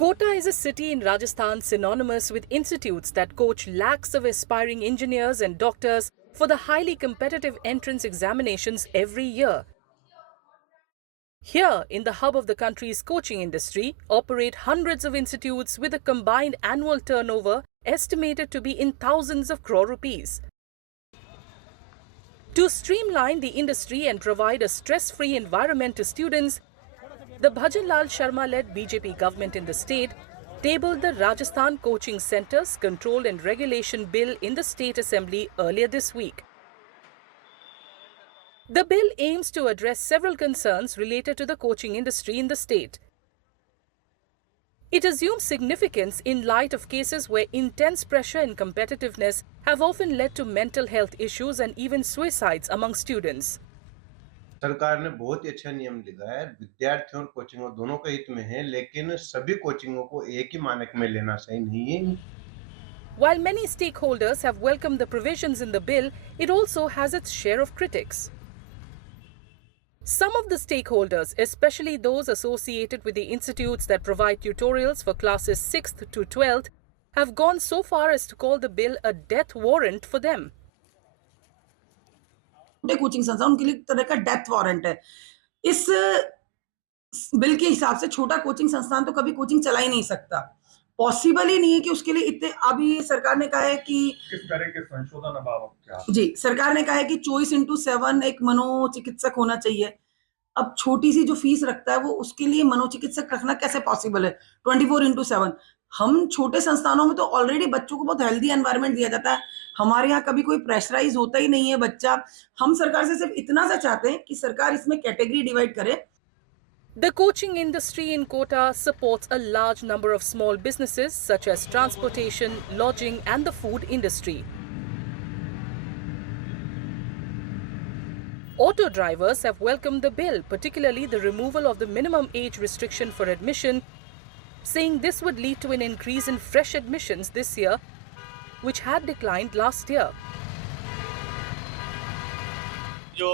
Kota is a city in Rajasthan synonymous with institutes that coach lakhs of aspiring engineers and doctors for the highly competitive entrance examinations every year. Here, in the hub of the country's coaching industry, operate hundreds of institutes with a combined annual turnover estimated to be in thousands of crore rupees. To streamline the industry and provide a stress-free environment to students, the Bhajanlal Sharma-led BJP government in the state tabled the Rajasthan Coaching Centres Control and Regulation Bill in the State Assembly earlier this week. The bill aims to address several concerns related to the coaching industry in the state. It assumes significance in light of cases where intense pressure and competitiveness have often led to mental health issues and even suicides among students. सरकार ने बहुत ही अच्छा नियम लिखा है, विद्यार्थियों और कोचिंगों दोनों के हित में है, लेकिन सभी कोचिंगों को एक ही मानक में लेना सही नहीं है। While many stakeholders have welcomed the provisions in the bill, it also has its share of critics. Some of the stakeholders, especially those associated with the institutes that provide tutorials for classes 6th to 12th, have gone so far as to call the bill a death warrant for them. Coaching संस्थान उनके लिए एक तरह का death warrant है। इस bill के हिसाब से छोटा कोचिंग संस्थान तो कभी कोचिंग चला ही नहीं सकता, पॉसिबल ही नहीं है कि उसके लिए इतने। अभी सरकार ने कहा है कि किस तरह के संशोधन अब जी सरकार ने कहा है कि 24/7 एक मनोचिकित्सक होना चाहिए। अब छोटी सी जो फीस रखता है वो उसके लिए मनोचिकित्सक रखना कैसे पॉसिबल है 24/7? हम छोटे संस्थानों में तो ऑलरेडी बच्चों को बहुत हेल्दी एनवायरनमेंट दिया जाता है। हमारे यहाँ कभी कोई प्रेशराइज होता ही नहीं है बच्चा। हम सरकार से सिर्फ इतना सा चाहते हैं कि सरकार इसमें कैटेगरी डिवाइड करे। The coaching industry in Kota supports a large number of small businesses such as transportation, lodging and the food industry. Auto drivers have welcomed the bill, particularly the removal of the minimum age restriction for admission, saying this would lead to an increase in fresh admissions this year, which had declined last year. जो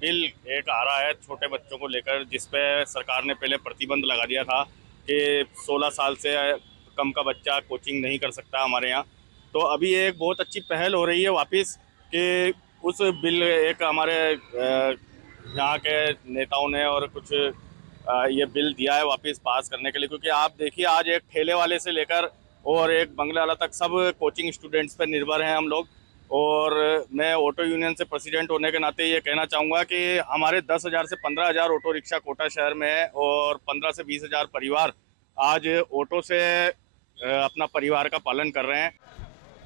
bill एक आ रहा है छोटे बच्चों को लेकर, जिस पे सरकार ने पहले प्रतिबंध लगा दिया था कि 16 साल से कम का बच्चा कोचिंग नहीं कर सकता हमारे यहाँ, तो अभी एक बहुत अच्छी पहल हो रही है वापस कि उस बिल एक हमारे यहाँ के नेताओं ने और कुछ ये बिल दिया है वापस पास करने के लिए। क्योंकि आप देखिए आज एक ठेले वाले से लेकर और एक बंगले वाला तक सब कोचिंग स्टूडेंट्स पर निर्भर हैं हम लोग। और मैं ऑटो यूनियन से प्रेसिडेंट होने के नाते ये कहना चाहूँगा कि हमारे 10,000 से 15,000 ऑटो रिक्शा कोटा शहर में है और 15 से 20,000 परिवार आज ऑटो से अपना परिवार का पालन कर रहे हैं।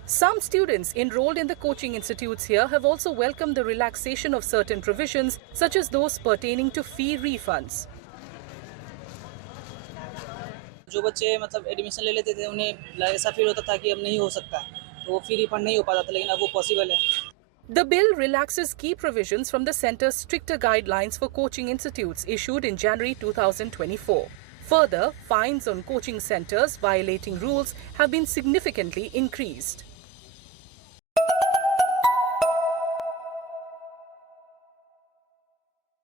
Some students enrolled in the coaching institutes here have also welcomed the relaxation of certain provisions, such as those pertaining to fee refunds. जो बच्चे मतलब एडमिशन ले लेते थे उन्हें ऐसा फील होता था कि अब नहीं हो सकता, तो वो फी रिफंड नहीं हो पाता था, लेकिन अब वो पॉसिबल है। The bill relaxes key provisions from the centre's stricter guidelines for coaching institutes issued in January 2024. Further, fines on coaching centres violating rules have been significantly increased.